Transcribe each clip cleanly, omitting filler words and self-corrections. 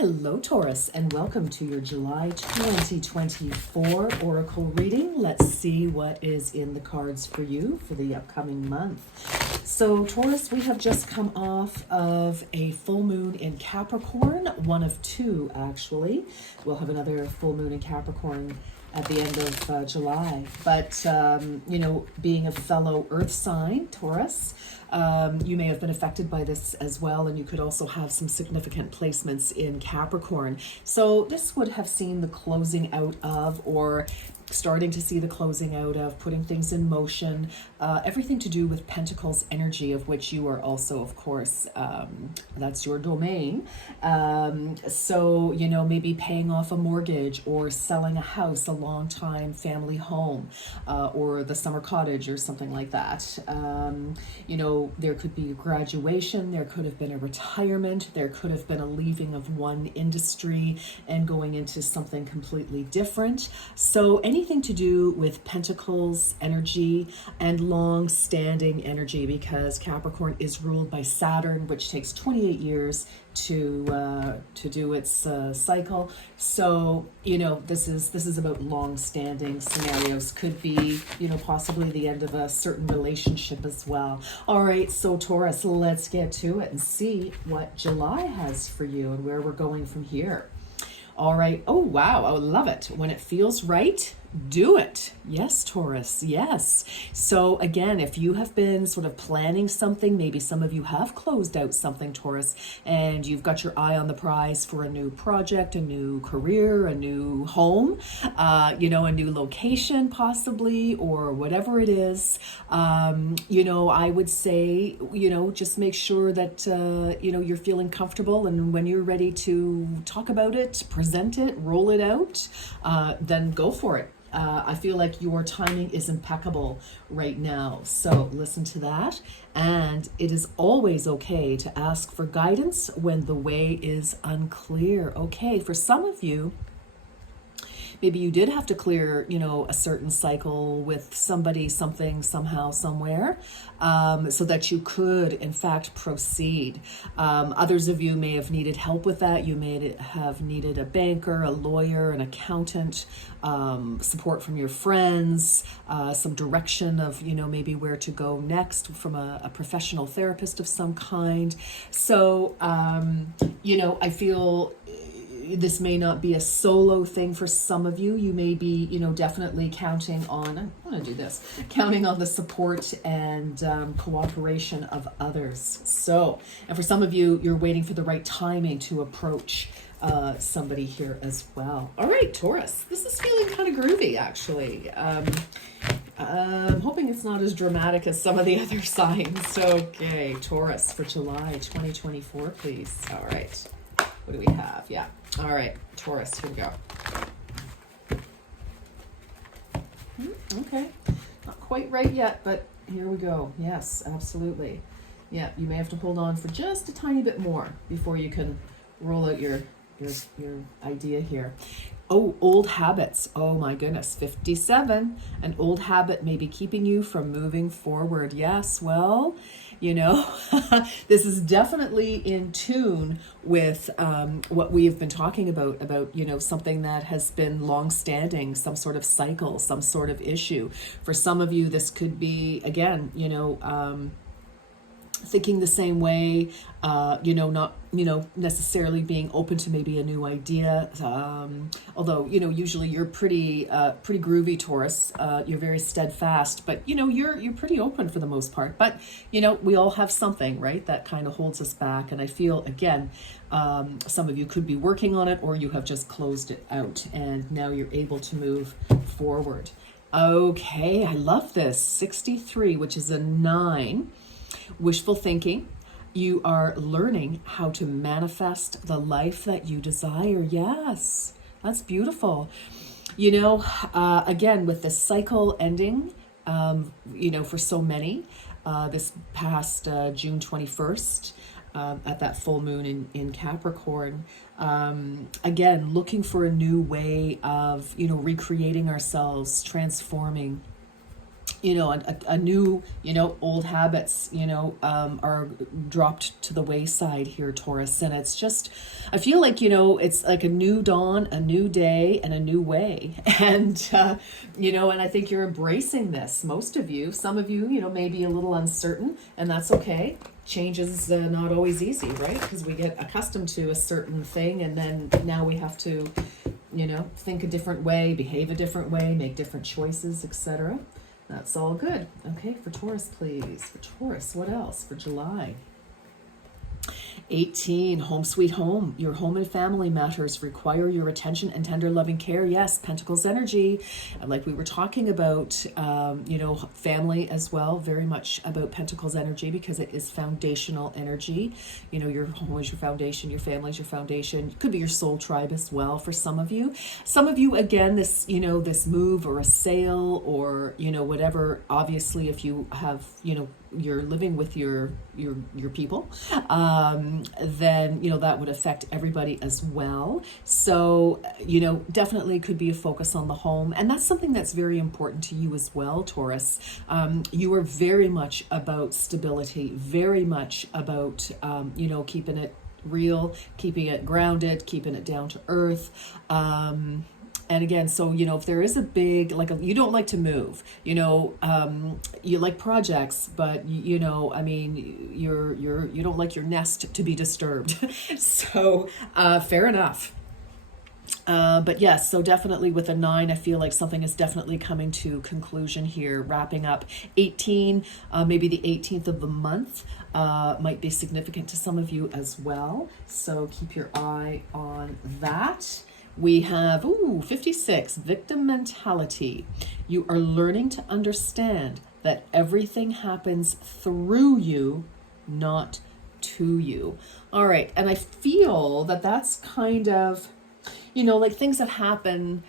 Hello, Taurus, and welcome to your July 2024 Oracle reading. Let's see what is in the cards for you for the upcoming month. So, Taurus, we have just come off of a full moon in Capricorn, one of two, actually. We'll have another full moon in Capricorn at the end of July. But, being a fellow earth sign, Taurus, you may have been affected by this as well, and you could also have some significant placements in Capricorn. So this would have seen the closing out of, or starting to see the closing out of, putting things in motion, everything to do with Pentacles energy, of which you are also, of course, that's your domain. So, maybe paying off a mortgage or selling a house, a long time family home, or the summer cottage or something like that. There could be a graduation, there could have been a retirement, there could have been a leaving of one industry and going into something completely different. So anything to do with Pentacles energy and long-standing energy, because Capricorn is ruled by Saturn, which takes 28 years to do its cycle. So this is about long-standing scenarios. Could be possibly the end of a certain relationship as well. All right, so Taurus, let's get to it and see what July has for you and where we're going from here. All right. Oh, wow. I love it. When it feels right, do it. Yes, Taurus. Yes. So again, if you have been sort of planning something, maybe some of you have closed out something, Taurus, and you've got your eye on the prize for a new project, a new career, a new home, a new location possibly, or whatever it is, I would say, just make sure that, you're feeling comfortable, and when you're ready to talk about it, present it, roll it out, then go for it. I feel like your timing is impeccable right now. So listen to that. And it is always okay to ask for guidance when the way is unclear. Okay, for some of you, maybe you did have to clear, a certain cycle with somebody, something, somehow, somewhere, so that you could, in fact, proceed. Others of you may have needed help with that. You may have needed a banker, a lawyer, an accountant, support from your friends, some direction of, maybe where to go next from a professional therapist of some kind. So, I feel this may not be a solo thing for some of you. You may be, definitely counting on, I want to do this, counting on the support and cooperation of others. So, and for some of you, you're waiting for the right timing to approach somebody here as well. All right, Taurus, this is feeling kind of groovy, actually. I'm hoping it's not as dramatic as some of the other signs. Okay, Taurus, for July 2024, please. All right. What do we have? Yeah. All right, Taurus, here we go. Okay. Not quite right yet, but here we go. Yes, absolutely. Yeah, you may have to hold on for just a tiny bit more before you can roll out your idea here. Oh, old habits. Oh my goodness, 57. An old habit may be keeping you from moving forward. Yes, well, this is definitely in tune with what we have been talking about, something that has been long-standing, some sort of cycle, some sort of issue. For some of you, this could be, again, thinking the same way, not, necessarily being open to maybe a new idea. Although, usually you're pretty groovy, Taurus. You're very steadfast, but, you're pretty open for the most part. But, we all have something, right, that kind of holds us back. And I feel, again, some of you could be working on it, or you have just closed it out and now you're able to move forward. Okay, I love this. 63, which is a 9. Wishful thinking. You are learning how to manifest the life that you desire. Yes, that's beautiful. Again, with the cycle ending, for so many, this past June 21st, at that full moon in Capricorn, again, looking for a new way of, recreating ourselves, transforming, a new, old habits, are dropped to the wayside here, Taurus. And it's just, I feel like, it's like a new dawn, a new day, and a new way. And, and I think you're embracing this, most of you. Some of you, may be a little uncertain, and that's okay. Change is not always easy, right? Because we get accustomed to a certain thing, and then now we have to, think a different way, behave a different way, make different choices, etc. That's all good. Okay, for Taurus, please. For Taurus, what else for July? 18, home sweet home. Your home and family matters require your attention and tender loving care. Yes, Pentacles energy. Like we were talking about, family as well. Very much about Pentacles energy because it is foundational energy. Your home is your foundation. Your family is your foundation. It could be your soul tribe as well for some of you. Some of you, again, this, this move or a sale or, whatever. Obviously, if you have, you're living with your people, then that would affect everybody as well. So definitely could be a focus on the home, and that's something that's very important to you as well, Taurus. You are very much about stability, very much about keeping it real, keeping it grounded, keeping it down to earth. And again, so, if there is a big, you don't like to move, you like projects, but, you don't like your nest to be disturbed. So, fair enough. But yes, so definitely with a 9, I feel like something is definitely coming to conclusion here, wrapping up. 18, maybe the 18th of the month might be significant to some of you as well. So keep your eye on that. We have, 56, victim mentality. You are learning to understand that everything happens through you, not to you. All right, and I feel that that's kind of, like things that happen,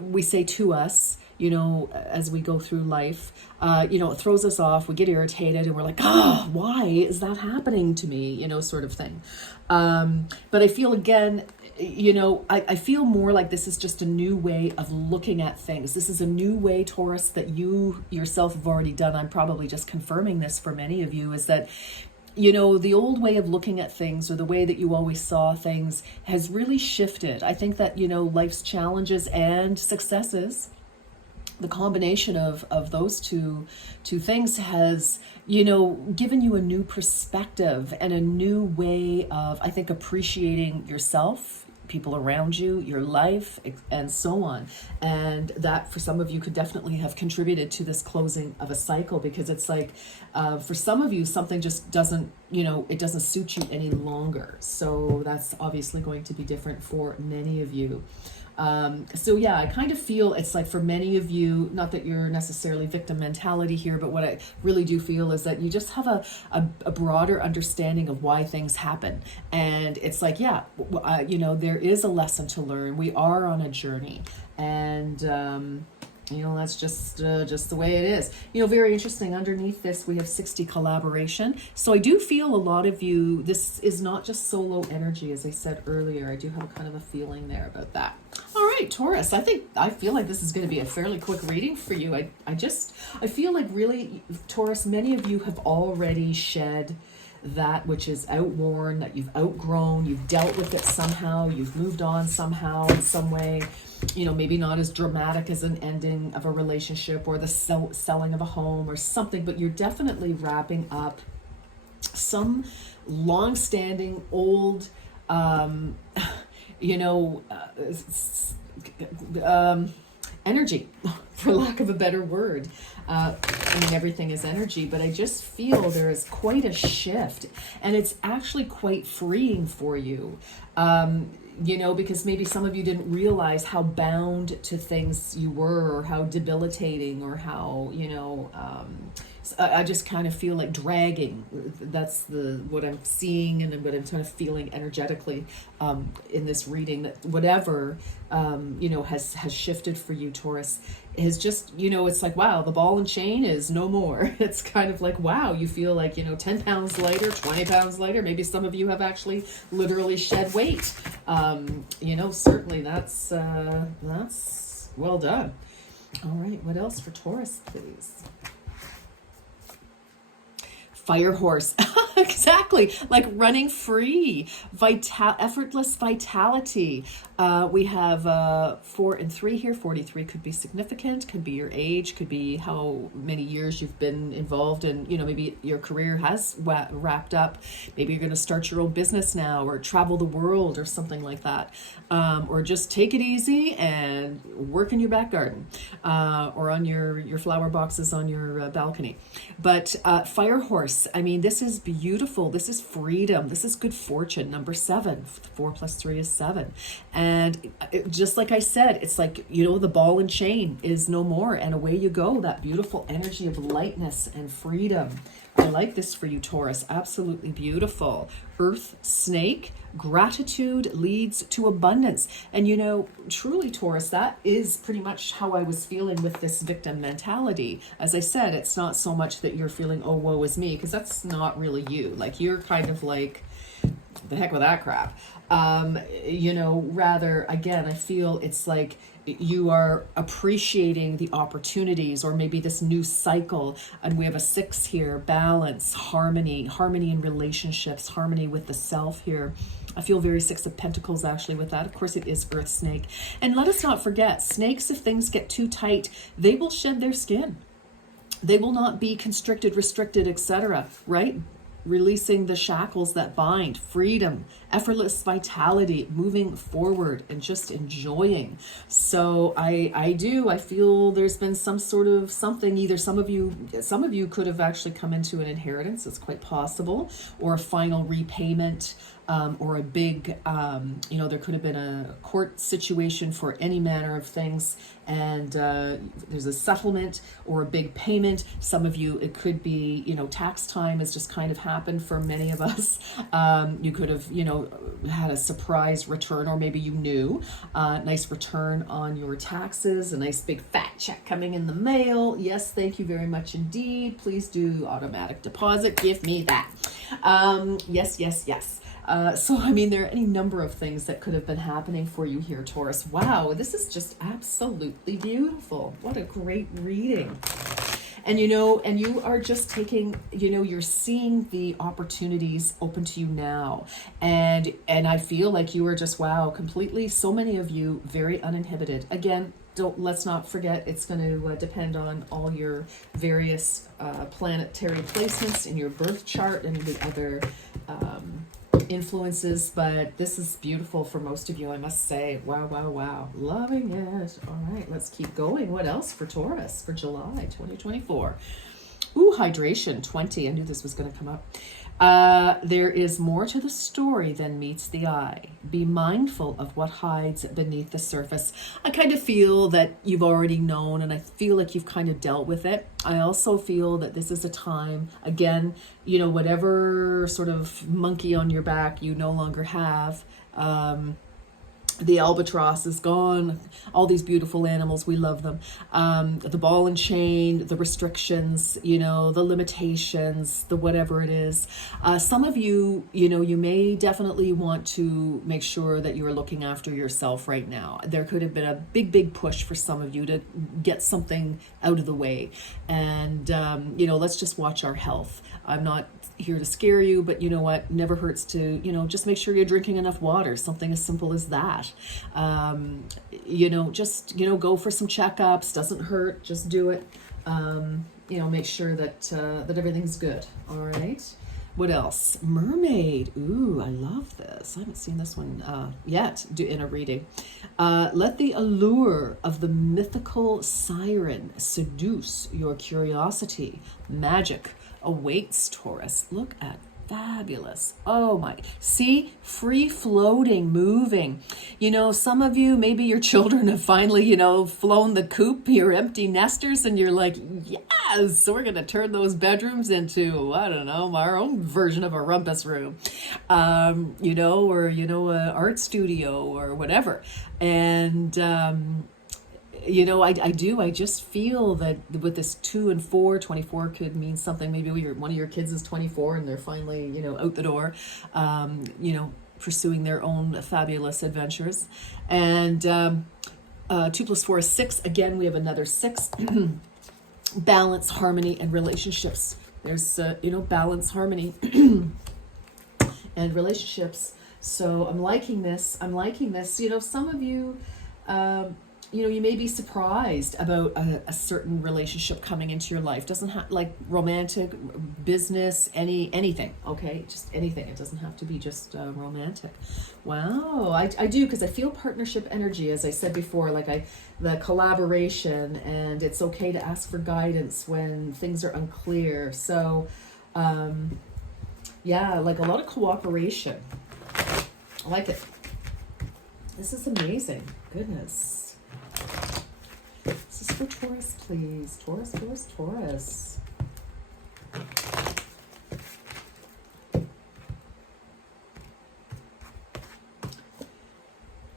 we say to us, as we go through life, it throws us off, we get irritated, and we're like, why is that happening to me, sort of thing. But I feel, again, I feel more like this is just a new way of looking at things. This is a new way, Taurus, that you yourself have already done. I'm probably just confirming this for many of you, is that, the old way of looking at things or the way that you always saw things has really shifted. I think that, life's challenges and successes, the combination of those two things has, given you a new perspective and a new way of, I think, appreciating yourself, people around you, your life, and so on. And that for some of you could definitely have contributed to this closing of a cycle, because it's like, for some of you, something just doesn't, it doesn't suit you any longer. So that's obviously going to be different for many of you. So yeah, I kind of feel it's like for many of you, not that you're necessarily victim mentality here, but what I really do feel is that you just have a broader understanding of why things happen. And it's like, yeah, there is a lesson to learn. We are on a journey, and, that's just the way it is. Very interesting. Underneath this, we have 60 collaboration. So I do feel a lot of you, this is not just solo energy, as I said earlier. I do have kind of a feeling there about that. All right, Taurus, I feel like this is going to be a fairly quick reading for you. I feel like really, Taurus, many of you have already shed that which is outworn, that you've outgrown, you've dealt with it somehow, you've moved on somehow in some way. Maybe not as dramatic as an ending of a relationship or the selling of a home or something, but you're definitely wrapping up some long-standing old, energy, for lack of a better word. Everything is energy, but I just feel there is quite a shift, and it's actually quite freeing for you. Because maybe some of you didn't realize how bound to things you were, or how debilitating, or how, I just kind of feel like dragging. That's what I'm seeing and what I'm kind of feeling energetically in this reading, that whatever, has shifted for you, Taurus, is just, it's like, wow, the ball and chain is no more. It's kind of like, wow, you feel like, 10 pounds lighter, 20 pounds lighter. Maybe some of you have actually literally shed weight. Certainly that's well done. All right, what else for Taurus, please? Fire horse. Exactly. Like running free, effortless vitality. We have 4 and 3 here. 43 could be significant, could be your age, could be how many years you've been involved in, maybe your career has wrapped up. Maybe you're going to start your own business now, or travel the world or something like that. Or just take it easy and work in your back garden, or on your flower boxes on your balcony. But fire horse, I mean, this is beautiful. This is freedom. This is good fortune. Number 7, 4 plus 3 is 7. And just like I said, it's like, the ball and chain is no more, and away you go. That beautiful energy of lightness and freedom. I like this for you, Taurus. Absolutely beautiful. Earth snake, gratitude leads to abundance. And truly, Taurus, that is pretty much how I was feeling with this victim mentality. As I said, it's not so much that you're feeling, oh, woe is me, because that's not really you. Like, you're kind of like, the heck with that crap. Rather, again, I feel it's like you are appreciating the opportunities, or maybe this new cycle. And we have a 6 here, balance, harmony in relationships, harmony with the self here. I feel very 6 of Pentacles actually with that. Of course, it is Earth snake. And let us not forget, snakes, if things get too tight, they will shed their skin. They will not be constricted, restricted, etc., right? Releasing the shackles that bind, freedom, effortless vitality, moving forward, and just enjoying. So I feel there's been some sort of something, either some of you could have actually come into an inheritance, it's quite possible, or a final repayment, or a big, there could have been a court situation for any manner of things, and there's a settlement or a big payment. Some of you, it could be, tax time has just kind of happened for many of us. You could have, had a surprise return, or maybe you knew, nice return on your taxes, a nice big fat check coming in the mail. Yes, thank you very much indeed. Please do automatic deposit. Give me that. Yes. So, I mean, there are any number of things that could have been happening for you here, Taurus. Wow, this is just absolutely beautiful. What a great reading. And, and you are just taking, you're seeing the opportunities open to you now. And I feel like you are just, wow, completely, so many of you, very uninhibited. Again, let's not forget, it's going to depend on all your various planetary placements in your birth chart and the other influences, but this is beautiful for most of you, I must say. Wow. Loving it. All right, let's keep going. What else for Taurus for July 2024? Ooh, hydration, 20. I knew this was going to come up. There is more to the story than meets the eye. Be mindful of what hides beneath the surface. I kind of feel that you've already known, and I feel like you've kind of dealt with it. I also feel that this is a time, again, whatever sort of monkey on your back you no longer have, the albatross is gone. All these beautiful animals, we love them. The ball and chain, the restrictions, the limitations, the whatever it is. Some of you, you may definitely want to make sure that you are looking after yourself right now. There could have been a big push for some of you to get something out of the way. And, let's just watch our health. I'm not here to scare you, but you know what? Never hurts to, just make sure you're drinking enough water. Something as simple as that. Just, go for some checkups. Doesn't hurt. Just do it. Make sure that everything's good. All right. What else? Mermaid. Ooh, I love this. I haven't seen this one yet in a reading. Let the allure of the mythical siren seduce your curiosity. Magic awaits, Taurus. Look at fabulous. Oh my. See? Free floating, moving. Some of you, maybe your children have finally, flown the coop, you're empty nesters, and you're like, yes, we're going to turn those bedrooms into, I don't know, our own version of a rumpus room, or, an art studio or whatever. And, I just feel that with this 2 and 4, 24 could mean something. Maybe one of your kids is 24 and they're finally, out the door, pursuing their own fabulous adventures. And 2 plus 4 is 6. Again, we have another 6. Balance, harmony, and relationships. There's, balance, harmony, and relationships. So I'm liking this. Some of you, you may be surprised about a certain relationship coming into your life. Doesn't have, like, romantic, business, anything. Okay, just anything. It doesn't have to be just romantic. Wow, I do, because I feel partnership energy, as I said before, the collaboration, and it's okay to ask for guidance when things are unclear. So, like a lot of cooperation. I like it. This is amazing. Goodness. This is for Taurus, please. Taurus, Taurus, Taurus.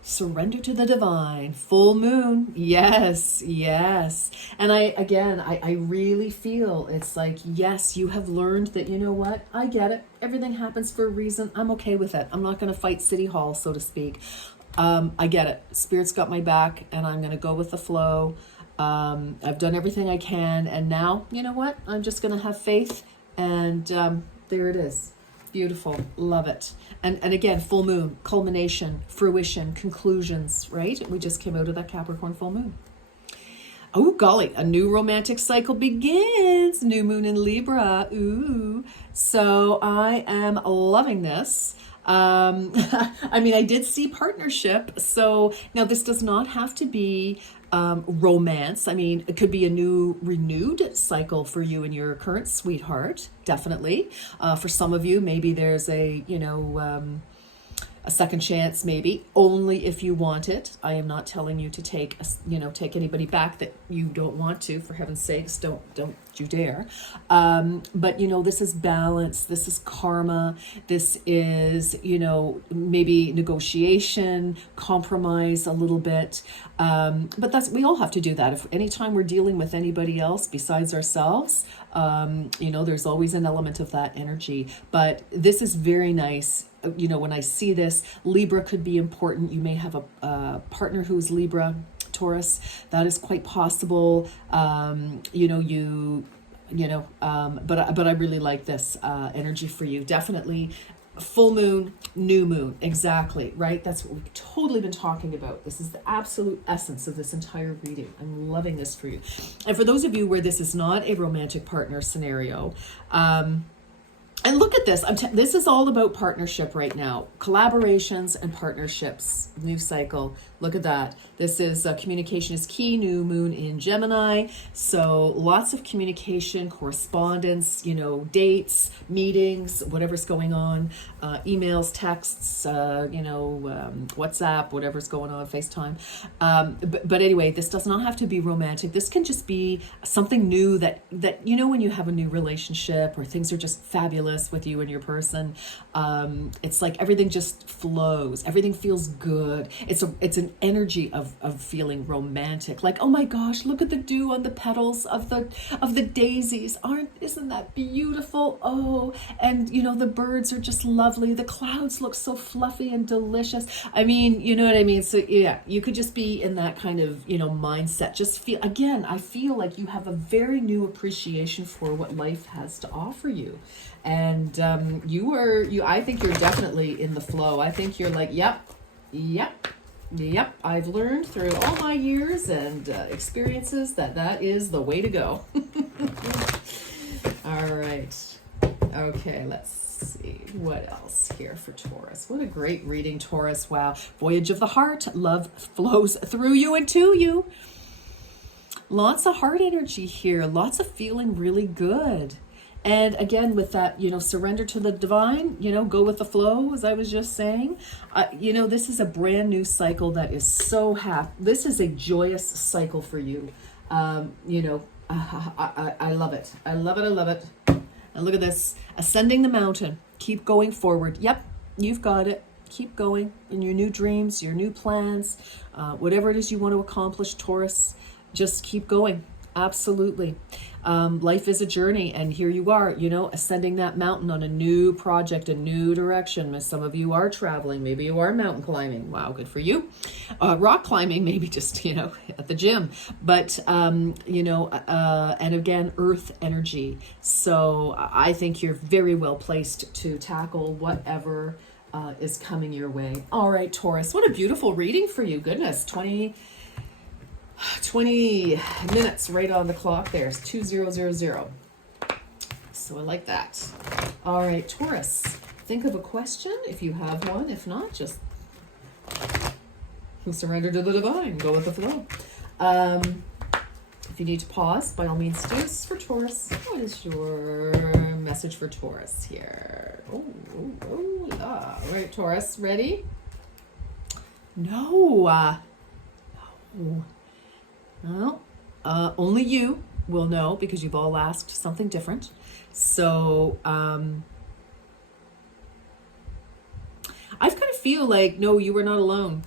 Surrender to the divine. Full moon. Yes, yes. And I really feel it's like, yes, you have learned that, you know what? I get it. Everything happens for a reason. I'm okay with it. I'm not going to fight City Hall, so to speak. I get it. Spirit's got my back, and I'm going to go with the flow. I've done everything I can, and now, you know what? I'm just going to have faith, and there it is. Beautiful. Love it. And again, full moon, culmination, fruition, conclusions, right? We just came out of that Capricorn full moon. Oh, golly, a new romantic cycle begins. New moon in Libra. Ooh. So I am loving this. I did see partnership. So now this does not have to be romance. It could be a new renewed cycle for you and your current sweetheart. Definitely. For some of you, maybe there's a second chance, maybe, only if you want it. I am not telling you to take anybody back that you don't want to. For heaven's sakes, don't you dare. But this is balance. This is karma. This is, maybe negotiation, compromise a little bit. But we all have to do that. If anytime we're dealing with anybody else besides ourselves, there's always an element of that energy. But this is very nice. When I see this, Libra could be important. You may have a partner who's Libra, Taurus. That is quite possible. But I really like this energy for you. Definitely full moon, new moon. Exactly, right? That's what we've totally been talking about. This is the absolute essence of this entire reading. I'm loving this for you. And for those of you where this is not a romantic partner scenario, and look at this. This is all about partnership right now. Collaborations and partnerships. New cycle. Look at that. This is communication is key. New moon in Gemini. So lots of communication, correspondence, dates, meetings, whatever's going on, emails, texts, WhatsApp, whatever's going on, FaceTime. But anyway, this does not have to be romantic. This can just be something new that when you have a new relationship or things are just fabulous with you and your person, it's like everything just flows. Everything feels good. It's an energy of feeling romantic. Like, oh my gosh, look at the dew on the petals of the daisies. Isn't that beautiful? Oh, and the birds are just lovely. The clouds look so fluffy and delicious. You know what I mean? So yeah, you could just be in that kind of, mindset. I feel like you have a very new appreciation for what life has to offer you. And I think you're definitely in the flow. I think you're like, yep. I've learned through all my years and experiences that is the way to go. All right. Okay, let's see. What else here for Taurus? What a great reading, Taurus. Wow. Voyage of the heart. Love flows through you and to you. Lots of heart energy here. Lots of feeling really good. And again, with that, surrender to the divine, go with the flow, as I was just saying. This is a brand new cycle that is so happy. This is a joyous cycle for you. I love it. I love it. I love it. And look at this. Ascending the mountain. Keep going forward. Yep, you've got it. Keep going in your new dreams, your new plans, whatever it is you want to accomplish, Taurus. Just keep going. Absolutely. Life is a journey, and here you are, you know, ascending that mountain on a new project, a new direction. Some of you are traveling. Maybe you are mountain climbing. Wow, good for you. Rock climbing, maybe just, you know, at the gym. But, you know, and again, earth energy. So I think you're very well placed to tackle whatever is coming your way. All right, Taurus, what a beautiful reading for you. Goodness, 20 minutes right on the clock there. It's 2000. So I like that. All right, Taurus, think of a question if you have one. If not, just surrender to the divine. Go with the flow. If you need to pause, by all means do. This is for Taurus. What is your message for Taurus here? Yeah. All right, Taurus, ready? No. No. Well, only you will know because you've all asked something different. So I kind of feel like, no, you were not alone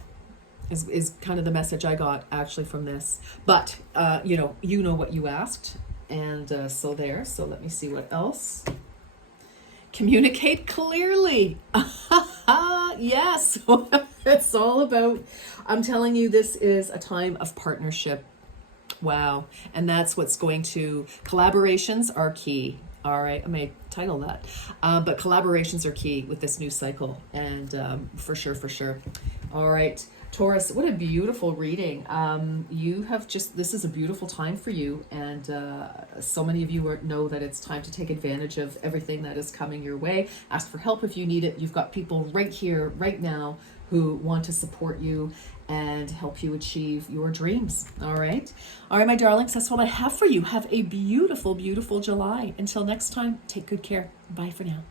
is kind of the message I got actually from this. But, you know what you asked. And so there. So let me see what else. Communicate clearly. Yes. It's all about, I'm telling you, this is a time of partnership. Wow. And that's what's going to, collaborations are key. All right. I may title that. But collaborations are key with this new cycle. And for sure. All right. Taurus, what a beautiful reading. You have this is a beautiful time for you. And so many of you know that it's time to take advantage of everything that is coming your way. Ask for help if you need it. You've got people right here, right now, who want to support you and help you achieve your dreams. All right, my darlings, that's what I have for you. Have a beautiful, beautiful July. Until next time, take good care. Bye for now.